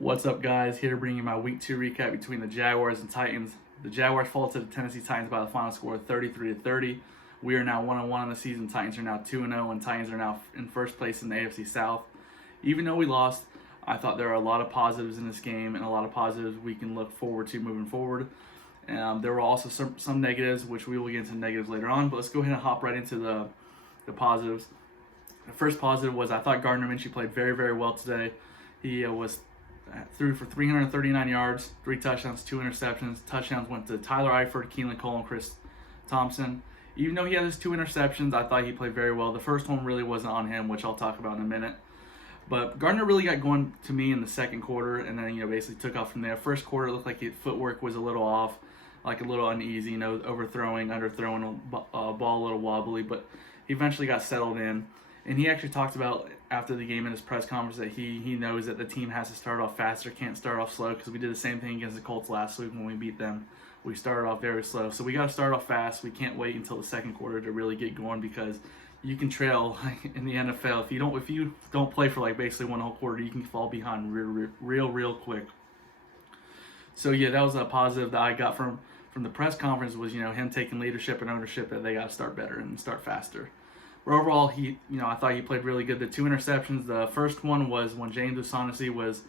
What's up, guys? Here to bring you my Week 2 recap between the Jaguars and Titans. The Jaguars fall to the Tennessee Titans by the final score of 33-30. We are now 1-1 in the season. Titans are now 2-0, and Titans are now in first place in the AFC South. Even though we lost, I thought there are a lot of positives in this game and a lot of positives we can look forward to moving forward. There were also some negatives, which we will get into negatives later on, but let's go ahead and hop right into the positives. The first positive was I thought Gardner Minshew played very, very well today. He threw for 339 yards, 3 touchdowns, 2 interceptions. Touchdowns went to Tyler Eifert, Keelan Cole, and Chris Thompson. Even though he had his 2 interceptions, I thought he played very well. The first one really wasn't on him, which I'll talk about in a minute. But Gardner really got going to me in the second quarter, and then basically took off from there. First quarter, it looked like his footwork was a little off, like a little uneasy, overthrowing, underthrowing, ball a little wobbly, but he eventually got settled in. And he actually talked about after the game in his press conference that he knows that the team has to start off faster, can't start off slow, because we did the same thing against the Colts last week when we beat them. We started off very slow. So we got to start off fast. We can't wait until the second quarter to really get going, because you can trail in the NFL. If you don't play for basically one whole quarter, you can fall behind real quick. So yeah, that was a positive that I got from the press conference was him taking leadership and ownership that they got to start better and start faster. But overall, I thought he played really good. The 2 interceptions, the first one was when James O'Shaughnessy was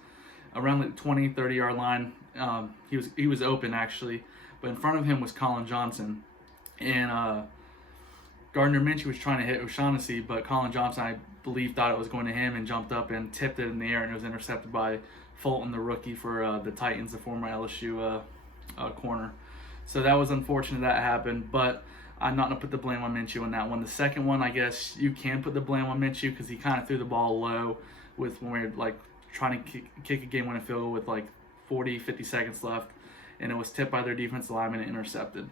around the 20, 30-yard line. He was open, actually, but in front of him was Colin Johnson. And Gardner Minshew was trying to hit O'Shaughnessy, but Colin Johnson, I believe, thought it was going to him and jumped up and tipped it in the air, and it was intercepted by Fulton, the rookie for the Titans, the former LSU corner. So that was unfortunate that happened, but I'm not going to put the blame on Minshew on that one. The second one, I guess you can put the blame on Minshew because he kind of threw the ball low when we were trying to kick a game-winning field goal with 40, 50 seconds left, and it was tipped by their defensive lineman and intercepted.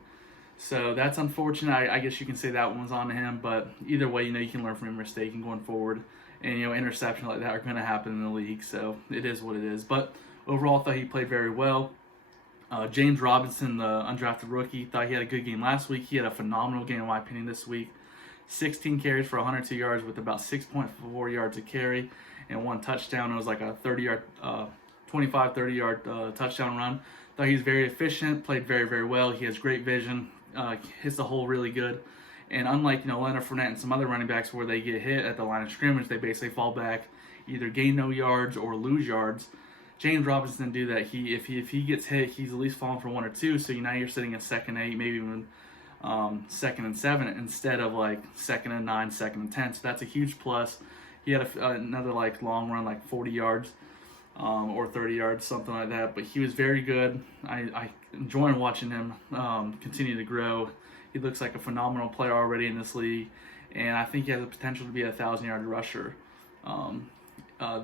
So that's unfortunate. I guess you can say that one's on him, but either way, you can learn from your mistake and going forward. And interceptions like that are going to happen in the league, so it is what it is. But overall, I thought he played very well. James Robinson, the undrafted rookie, thought he had a good game last week. He had a phenomenal game, in my opinion, this week. 16 carries for 102 yards with about 6.4 yards a carry and 1 touchdown. It was like a 25, 30-yard touchdown run. Thought he was very efficient, played very, very well. He has great vision, hits the hole really good. And unlike Leonard Fournette and some other running backs where they get hit at the line of scrimmage, they basically fall back, either gain no yards or lose yards. James Robinson didn't do that. If he gets hit, he's at least falling for 1 or 2. So now you're sitting at 2nd and 8, maybe even 2nd and 7 instead of 2nd and 9, 2nd and 10. So that's a huge plus. He had another long run, 40 yards or 30 yards, something like that. But he was very good. I enjoy watching him continue to grow. He looks like a phenomenal player already in this league, and I think he has the potential to be a 1,000-yard rusher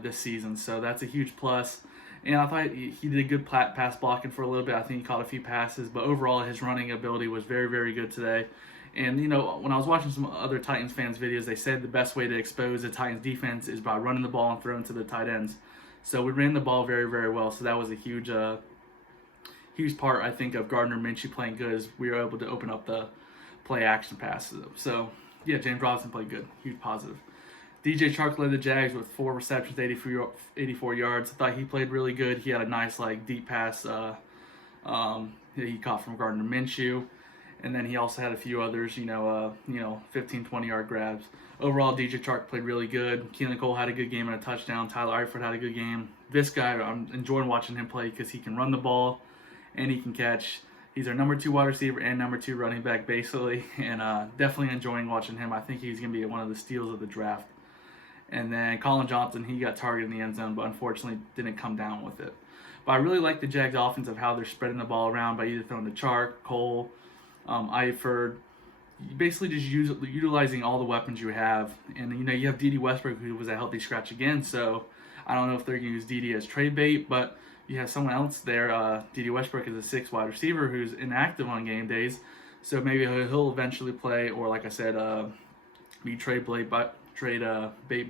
this season. So that's a huge plus. And I thought he did good pass blocking for a little bit. I think he caught a few passes, but overall his running ability was very, very good today. And when I was watching some other Titans fans videos, they said the best way to expose the Titans defense is by running the ball and throwing to the tight ends. So we ran the ball very, very well. So that was a huge part, I think, of Gardner Minshew playing good, is we were able to open up the play action passes. So yeah, James Robinson played good, huge positive. DJ Chark led the Jags with 4 receptions, 84 yards. I thought he played really good. He had a nice deep pass he caught from Gardner Minshew. And then he also had a few others, 15, 20-yard grabs. Overall, DJ Chark played really good. Keelan Cole had a good game and a touchdown. Tyler Eifert had a good game. This guy, I'm enjoying watching him play because he can run the ball and he can catch. He's our number 2 wide receiver and number 2 running back, basically. And definitely enjoying watching him. I think he's going to be one of the steals of the draft. And then Colin Johnson, he got targeted in the end zone, but unfortunately didn't come down with it. But I really like the Jags' offense of how they're spreading the ball around by either throwing to Chark, Cole, Eifert, basically just utilizing all the weapons you have. And you have D.D. Westbrook, who was a healthy scratch again, so I don't know if they're going to use D.D. as trade bait, but you have someone else there. D.D. Westbrook is a 6th wide receiver who's inactive on game days, so maybe he'll eventually play, or like I said, be trade bait. But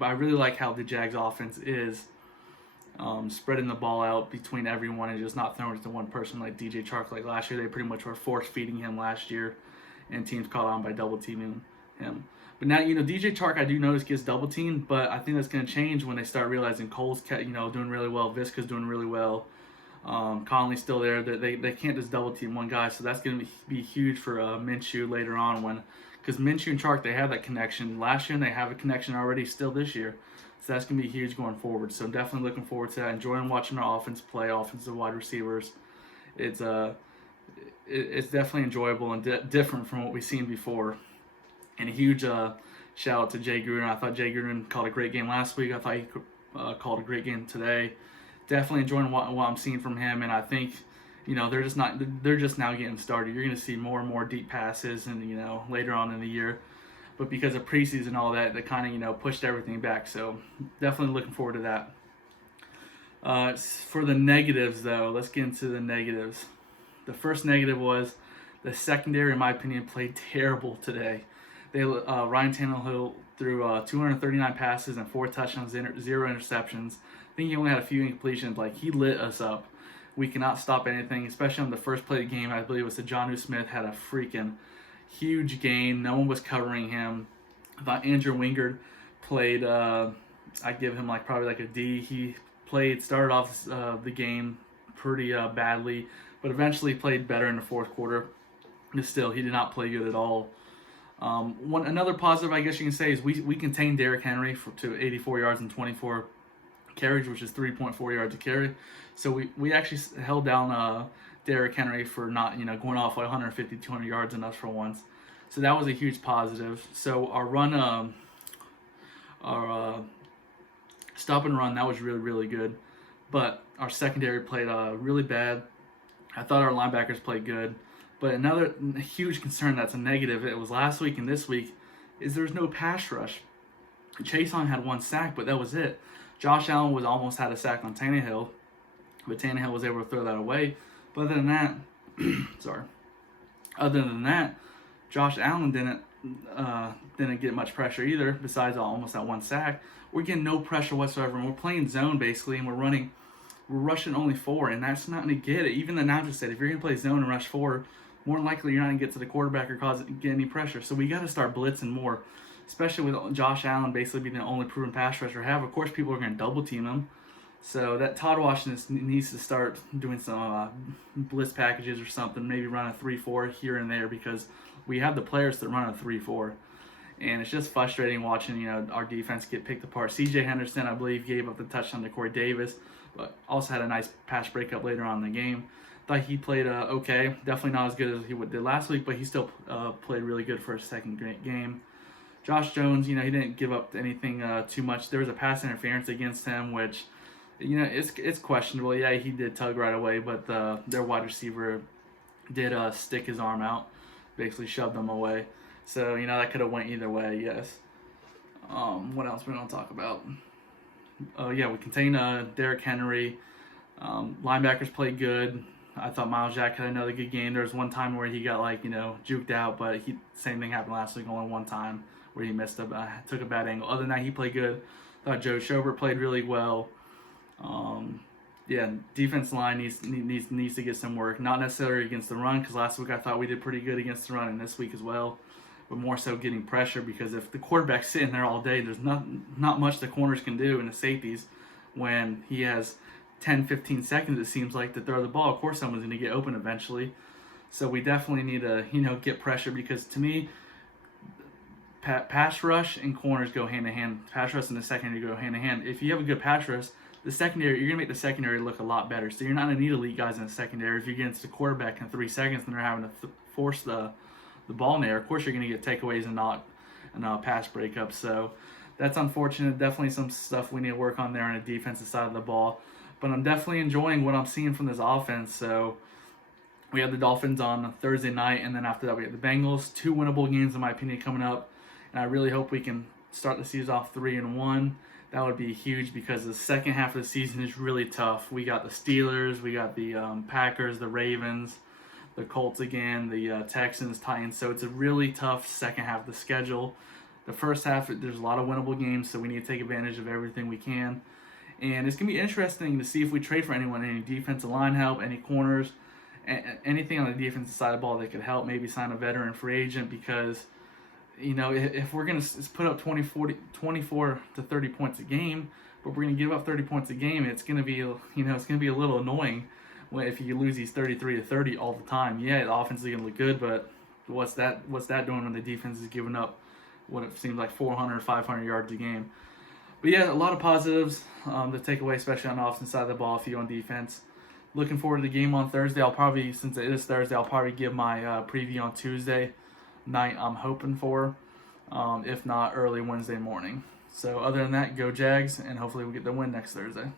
I really like how the Jags offense is spreading the ball out between everyone and just not throwing it to one person like DJ Chark. Like last year, they pretty much were force feeding him last year, and teams caught on by double teaming him. But now, DJ Chark, I do notice gets double teamed, but I think that's going to change when they start realizing Cole's, doing really well, Visca's doing really well, Conley's still there. They can't just double team one guy, so that's going to be huge for Minshew later on because Minshew and Chark, they have that connection last year, and they have a connection already still this year. So that's going to be huge going forward. So I'm definitely looking forward to that. Enjoying watching our offense play, offensive wide receivers. It's definitely enjoyable and different from what we've seen before. And a huge shout out to Jay Gruden. I thought Jay Gruden called a great game last week. I thought he called a great game today. Definitely enjoying what I'm seeing from him, and I think they're just now getting started. You're going to see more and more deep passes, and later on in the year. But because of preseason and all that, they kind of pushed everything back. So definitely looking forward to that. For the negatives, though, let's get into the negatives. The first negative was the secondary, in my opinion, played terrible today. Ryan Tannehill threw 239 passes and 4 touchdowns, 0 interceptions. I think he only had a few incompletions. Like, he lit us up. We cannot stop anything, especially on the first play of the game. I believe it was Jonnu Smith had a freaking huge gain. No one was covering him. I thought Andrew Wingard played, I give him probably a D. He started off the game pretty badly, but eventually played better in the fourth quarter. But still, he did not play good at all. Another positive, I guess you can say, is we contained Derrick Henry to 84 yards and 24 carries, which is 3.4 yards a carry. So we actually held down Derrick Henry for not going off 150, 200 yards in us for once. So that was a huge positive. So our run, our stop and run, that was really, really good. But our secondary played really bad. I thought our linebackers played good. But another huge concern that's a negative, it was last week and this week, is there's no pass rush. Chason had 1 sack, but that was it. Josh Allen almost had a sack on Tannehill, but Tannehill was able to throw that away. But other than that, Josh Allen didn't get much pressure either, besides almost that 1 sack. We're getting no pressure whatsoever, and we're playing zone basically, and we're rushing only 4, and that's not going to get it. Even the announcer said, if you're going to play zone and rush 4, more than likely you're not going to get to the quarterback or get any pressure. So we got to start blitzing more, especially with Josh Allen basically being the only proven pass rusher we have. Of course, people are going to double team him. So that Todd Washington needs to start doing some blitz packages or something, maybe run a 3-4 here and there, because we have the players to run a 3-4. And it's just frustrating watching our defense get picked apart. C.J. Henderson, I believe, gave up the touchdown to Corey Davis, but also had a nice pass breakup later on in the game. Thought he played okay. Definitely not as good as he did last week, but he still played really good for his second game. Josh Jones, he didn't give up anything too much. There was a pass interference against him, which, it's questionable. Yeah, he did tug right away, but their wide receiver did stick his arm out, basically shoved them away. So, that could have went either way, yes. What else we don't talk about? We contained Derrick Henry. Linebackers played good. I thought Miles Jack had another good game. There was one time where he got juked out, but same thing happened last week. Only one time where he took a bad angle. Other than that, he played good. Thought Joe Schobert played really well. Defense line needs to get some work. Not necessarily against the run, because last week I thought we did pretty good against the run, and this week as well. But more so getting pressure, because if the quarterback's sitting there all day, there's not much the corners can do and the safeties when he has 10, 15 seconds, it seems like, to throw the ball. Of course, someone's going to get open eventually. So we definitely need to, get pressure, because to me, pass rush and corners go hand in hand. Pass rush and the secondary go hand in hand. If you have a good pass rush, the secondary, you're going to make the secondary look a lot better. So you're not going to need elite guys in the secondary. If you get into the quarterback in 3 seconds and they're having to force the ball in there, of course you're going to get takeaways and not pass breakups. So that's unfortunate. Definitely some stuff we need to work on there on the defensive side of the ball. But I'm definitely enjoying what I'm seeing from this offense. So we have the Dolphins on Thursday night, and then after that we have the Bengals. 2 winnable games, in my opinion, coming up. And I really hope we can start the season off 3-1. That would be huge, because the second half of the season is really tough. We got the Steelers, we got the Packers, the Ravens, the Colts again, the Texans, Titans. So it's a really tough second half of the schedule. The first half, there's a lot of winnable games, so we need to take advantage of everything we can. And it's going to be interesting to see if we trade for anyone, any defensive line help, any corners, anything on the defensive side of the ball that could help, maybe sign a veteran free agent, because if we're going to put up 24 to 30 points a game, but we're going to give up 30 points a game, it's going to be, it's going to be a little annoying if you lose these 33 to 30 all the time. Yeah, the offense is going to look good, but what's that doing when the defense is giving up what it seems like 400 or 500 yards a game? But yeah, a lot of positives to take away, especially on the offensive side of the ball, a few on defense. Looking forward to the game on Thursday. Since it is Thursday, I'll probably give my preview on Tuesday night, I'm hoping for. If not, early Wednesday morning. So other than that, go Jags, and hopefully we get the win next Thursday.